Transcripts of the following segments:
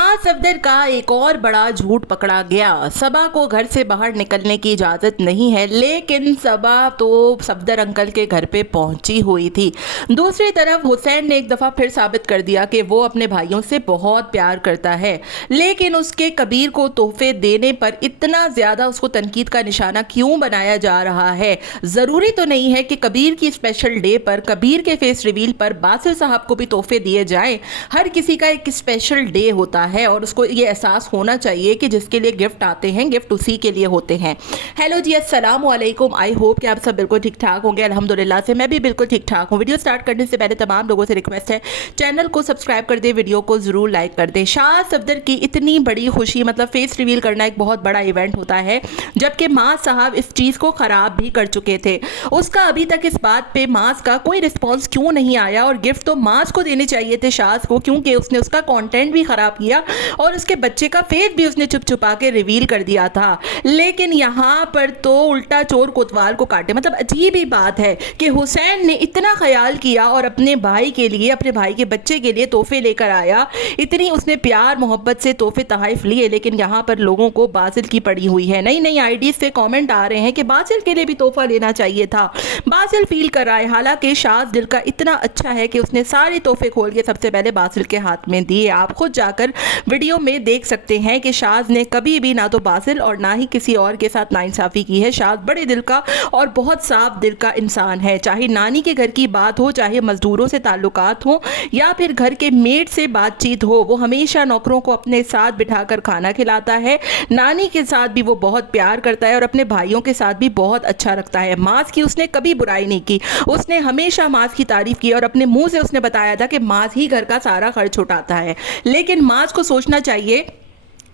मां सफदर का एक और बड़ा झूठ पकड़ा गया। सबा को घर से बाहर निकलने की इजाजत नहीं है, लेकिन सबा तो सफदर अंकल के घर पे पहुंची हुई थी। दूसरी तरफ हुसैन ने एक दफा फिर साबित कर दिया कि वो अपने भाइयों से बहुत प्यार करता है, लेकिन उसके कबीर को तोहफे देने पर इतना ज्यादा उसको तनकीद का निशाना क्यों बनाया जा रहा है। जरूरी तो नहीं है कि कबीर की स्पेशल डे पर, कबीर के फेस रिवील पर बासिल साहब को भी तोहफे दिए जाएं। हर किसी का एक स्पेशल डे होता है और उसको ये एहसास होना चाहिए कि जिसके लिए गिफ्ट आते हैं, गिफ्ट उसी के लिए होते हैं। हेलो जी, अस्सलाम वालेकुम। आई होप कि आप सब बिल्कुल ठीक ठाक होंगे। अल्हम्दुलिल्लाह से मैं भी बिल्कुल ठीक ठाक हूँ। वीडियो स्टार्ट करने से पहले तमाम लोगों से रिक्वेस्ट है, चैनल को सब्सक्राइब कर दे, वीडियो को जरूर लाइक कर दे। शाह सफदर की इतनी बड़ी खुशी, मतलब फेस रिवील करना एक बहुत बड़ा इवेंट होता है, जबकि माँ साहब इस चीज़ को ख़राब भी कर चुके थे। उसका अभी तक इस बात पे मास का कोई रिस्पॉन्स क्यों नहीं आया, और गिफ्ट तो मास को देने चाहिए थे शाह को, क्योंकि उसने उसका कंटेंट भी खराब किया और उसके बच्चे का फेस भी उसने चुप छुपा के रिवील कर दिया था। लेकिन यहाँ पर तो उल्टा चोर कोतवाल को काटे। मतलब अजीब ही बात है कि हुसैन ने इतना ख्याल किया और अपने भाई के लिए, अपने भाई के बच्चे के लिए तोहफे लेकर आया, इतनी उसने प्यार मोहब्बत से तोहफे तहाइफ लिए, लेकिन यहाँ पर लोगों को बासिल की पड़ी हुई है। नई नई आईडी से कमेंट आ रहे हैं कि बासिल के लिए भी तोहफा लेना चाहिए था। बासिल फील कर रहा है, हालांकि शाज़ दिल का इतना अच्छा है कि उसने सारे तोहफे खोल के सबसे पहले बासिल के हाथ में दिए। आप खुद जाकर वीडियो में देख सकते हैं कि शाज़ ने कभी भी ना तो बासिल और ना ही किसी और के साथ नाइंसाफ़ी की है। शाज़ बड़े दिल का और बहुत साफ दिल का इंसान है। चाहे नानी के घर की बात हो, चाहे मजदूरों से ताल्लुकात हो, या फिर घर के मेड से बातचीत हो, वो हमेशा नौकरों को अपने साथ बिठाकर खाना खिलाता है। नानी के साथ भी वो बहुत प्यार करता है और अपने भाइयों के साथ भी बहुत अच्छा रखता है। मास की उसने कभी बुराई नहीं की, उसने हमेशा मास की तारीफ की और अपने मुंह से उसने बताया था कि मास ही घर का सारा खर्च उठाता है। लेकिन मास को सोचना चाहिए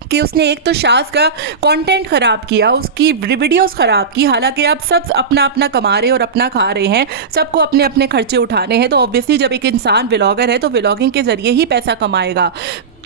कि उसने एक तो शाज़ का कंटेंट ख़राब किया, उसकी वीडियोस ख़राब की। हालांकि अब सब अपना अपना कमा रहे और अपना खा रहे हैं, सबको अपने अपने खर्चे उठाने हैं, तो ऑब्वियसली जब एक इंसान व्लॉगर है तो व्लॉगिंग के ज़रिए ही पैसा कमाएगा।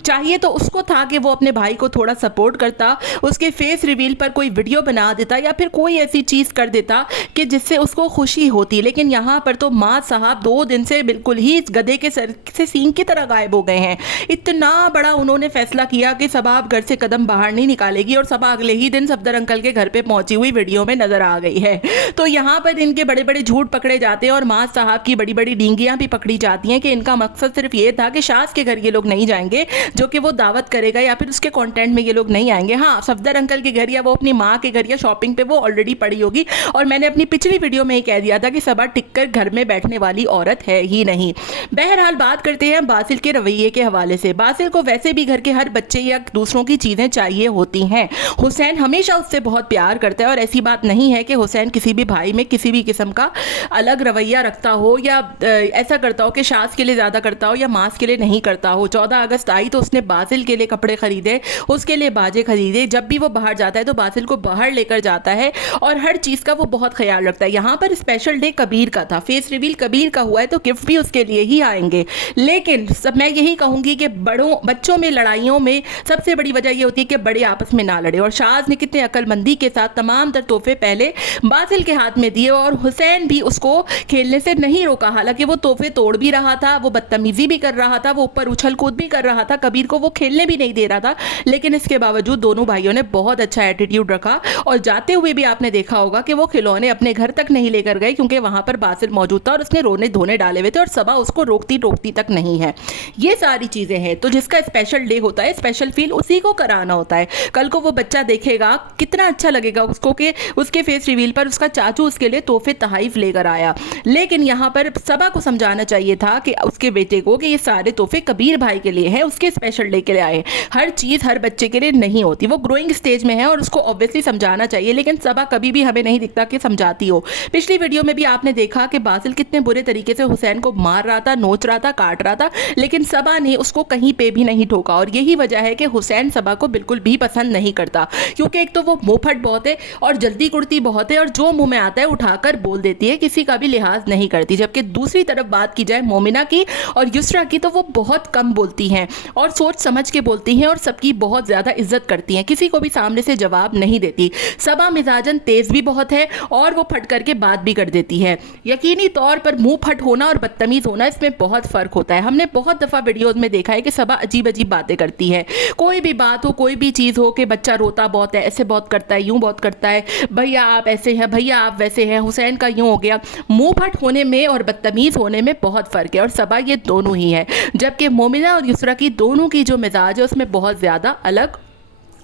चाहिए तो उसको था कि वो अपने भाई को थोड़ा सपोर्ट करता, उसके फेस रिवील पर कोई वीडियो बना देता या फिर कोई ऐसी चीज़ कर देता कि जिससे उसको खुशी होती। लेकिन यहाँ पर तो माँ साहब 2 दिन से बिल्कुल ही इस गधे के सर से सींग की तरह गायब हो गए हैं। इतना बड़ा उन्होंने फैसला किया कि सबा अब घर से कदम बाहर नहीं निकालेगी, और सबा अगले ही दिन सफदर अंकल के घर पर पहुंची हुई वीडियो में नजर आ गई है। तो यहाँ पर इनके बड़े बड़े झूठ पकड़े जाते हैं और माँ साहब की बड़ी बड़ी डींगियाँ भी पकड़ी जाती हैं कि इनका मकसद सिर्फ ये था कि शाज़ के घर ये लोग नहीं जाएंगे जो कि वो दावत करेगा, या फिर उसके कंटेंट में ये लोग नहीं आएंगे। हाँ, सफदर अंकल के घर या वो अपनी माँ के घर या शॉपिंग पे वो ऑलरेडी पड़ी होगी, और मैंने अपनी पिछली वीडियो में ही कह दिया था कि सबा टिककर घर में बैठने वाली औरत है ही नहीं। बहरहाल बात करते हैं बासिल के रवैये के हवाले से। बासिल को वैसे भी घर के हर बच्चे या दूसरों की चीज़ें चाहिए होती हैं। हुसैन हमेशा उससे बहुत प्यार करता है, और ऐसी बात नहीं है कि हुसैन किसी भी भाई में किसी भी किस्म का अलग रवैया रखता हो, या ऐसा करता हो कि शाज़ के लिए ज़्यादा करता हो या मास के लिए नहीं करता हो। 14 अगस्त आई तो उसने बासिल के लिए कपड़े खरीदे, उसके लिए बाजे खरीदे। जब भी वो बाहर जाता है तो बासिल को बाहर लेकर जाता है और हर चीज़ का वो बहुत ख्याल रखता है। यहाँ पर स्पेशल डे कबीर का था, फेस रिवील कबीर का हुआ है, तो गिफ्ट भी उसके लिए ही आएंगे। लेकिन सब मैं यही कहूँगी कि बच्चों में लड़ाइयों में सबसे बड़ी वजह ये होती है कि बड़े आपस में ना लड़े, और शाज़ ने कितने अक्लमंदी के साथ तमाम तर तोहफे पहले बासिल के हाथ में दिए, और हुसैन भी उसको खेलने से नहीं रोका। हालांकि वो तोहफे तोड़ भी रहा था, वो बदतमीजी भी कर रहा था, वो ऊपर उछल कूद भी कर रहा था, कबीर को वो खेलने भी नहीं दे रहा था। लेकिन इसके बावजूद दोनों भाइयों ने बहुत अच्छा एटीट्यूड रखा, और जाते हुए भी आपने देखा होगा कि वो खिलौने अपने घर तक नहीं लेकर गए, क्योंकि वहां पर बासिल मौजूद था और उसने रोने धोने डाले हुए थे, और सबा उसको रोकती टोकती तक नहीं है। ये सारी चीजें हैं, तो जिसका स्पेशल डे होता है, स्पेशल फील उसी को कराना होता है। कल को वो बच्चा देखेगा, कितना अच्छा लगेगा उसको कि उसके फेस रिवील पर उसका चाचू उसके लिए तोहफे तहाइफ लेकर आया। लेकिन यहाँ पर सबा को समझाना चाहिए था कि उसके बेटे को कि ये सारे तोहफे कबीर भाई के लिए हैं, उसके स्पेशल डे के लिए आए। हर चीज़ हर बच्चे के लिए नहीं होती, वो ग्रोइंग स्टेज में है और उसको ऑब्वियसली समझाना चाहिए। लेकिन सबा कभी भी हमें नहीं दिखता कि समझाती हो। पिछली वीडियो में भी आपने देखा कि बासिल कितने बुरे तरीके से हुसैन को मार रहा था, नोच रहा था, काट रहा था, लेकिन सबा ने उसको कहीं पे भी नहीं ठोका। और यही वजह है कि हुसैन सबा को बिल्कुल भी पसंद नहीं करता, क्योंकि एक तो वो मुंहफट बहुत है और जल्दी कुर्ती बहुत है, और जो मुंह में आता है उठाकर बोल देती है, किसी का भी लिहाज नहीं करती। जबकि दूसरी तरफ बात की जाए मोमिना की और युसरा की, तो वो बहुत कम बोलती हैं, और सोच समझ के बोलती हैं और सबकी बहुत ज़्यादा इज्जत करती हैं, किसी को भी सामने से जवाब नहीं देती। सबा मिजाजन तेज़ भी बहुत है और वो फट करके बात भी कर देती है। यकीनी तौर पर मुंह फट होना और बदतमीज़ होना, इसमें बहुत फ़र्क होता है। हमने बहुत दफ़ा वीडियोज़ में देखा है कि सबा अजीब अजीब बातें करती है। कोई भी बात हो, कोई भी चीज़ हो कि बच्चा रोता बहुत है, ऐसे बहुत करता है, यूँ बहुत करता है, भैया आप ऐसे हैं, भैया आप वैसे हैं, हुसैन का यूँ हो गया। मुंह फट होने में और बदतमीज़ होने में बहुत फ़र्क है और सबा ये दोनों ही है। जबकि मोमिना और युसरा की दोनों की जो मिजाज है उसमें बहुत ज़्यादा अलग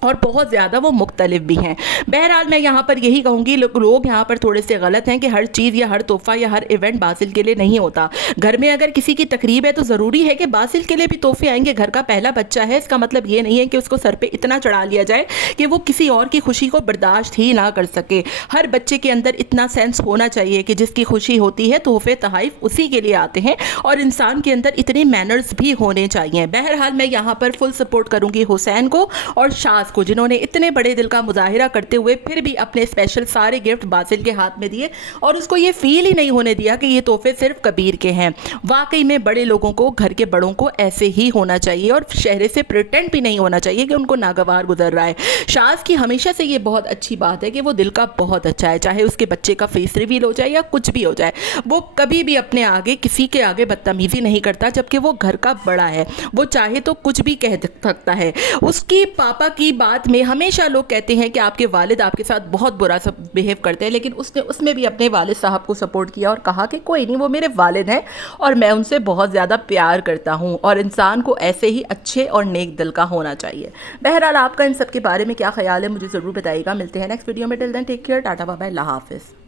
और बहुत ज़्यादा वो मुख्तलिफ भी हैं। बहरहाल मैं यहाँ पर यही कहूँगी, लोग यहाँ पर थोड़े से गलत हैं कि हर चीज़ या हर तोहफ़ा या हर इवेंट बासिल के लिए नहीं होता। घर में अगर किसी की तकरीब है तो ज़रूरी है कि बासिल के लिए भी तोहफ़े आएंगे। घर का पहला बच्चा है, इसका मतलब ये नहीं है कि उसको सर पे इतना चढ़ा लिया जाए कि वो किसी और की खुशी को बर्दाश्त ही ना कर सके। हर बच्चे के अंदर इतना सेंस होना चाहिए कि जिसकी खुशी होती है तोहफ़े तोहफ़ उसी के लिए आते हैं और इंसान के अंदर इतने मैनर्स भी होने चाहिए। बहरहाल मैं यहाँ पर फुल सपोर्ट करूँगी हुसैन को और शाज़ को, जिन्होंने इतने बड़े दिल का मुजाहिरा करते हुए फिर भी अपने स्पेशल सारे गिफ्ट बासिल के हाथ में दिए और उसको ये फील ही नहीं होने दिया कि ये तोहफे सिर्फ कबीर के हैं। वाकई में बड़े लोगों को, घर के बड़ों को ऐसे ही होना चाहिए और चेहरे से प्रिटेंड भी नहीं होना चाहिए कि उनको नागवार गुजर रहा है। शाज़ की हमेशा से ये बहुत अच्छी बात है कि वो दिल का बहुत अच्छा है, चाहे उसके बच्चे का फेस रिवील हो जाए या कुछ भी हो जाए, वो कभी भी अपने आगे किसी के आगे बदतमीजी नहीं करता। जबकि वो घर का बड़ा है, वो चाहे तो कुछ भी कह सकता है। उसकी पापा की बात में हमेशा लोग कहते हैं कि आपके वालिद आपके साथ बहुत बुरा सब बिहेव करते हैं, लेकिन उसने उसमें भी अपने वालिद साहब को सपोर्ट किया और कहा कि कोई नहीं, वो मेरे वालिद हैं और मैं उनसे बहुत ज़्यादा प्यार करता हूँ और इंसान को ऐसे ही अच्छे और नेक दिल का होना चाहिए। बहरहाल आपका इन सब के बारे में क्या ख्याल है मुझे ज़रूर बताइएगा। मिलते हैं नेक्स्ट वीडियो में। Till then take care, tata bye bye, Allah हाफिज़।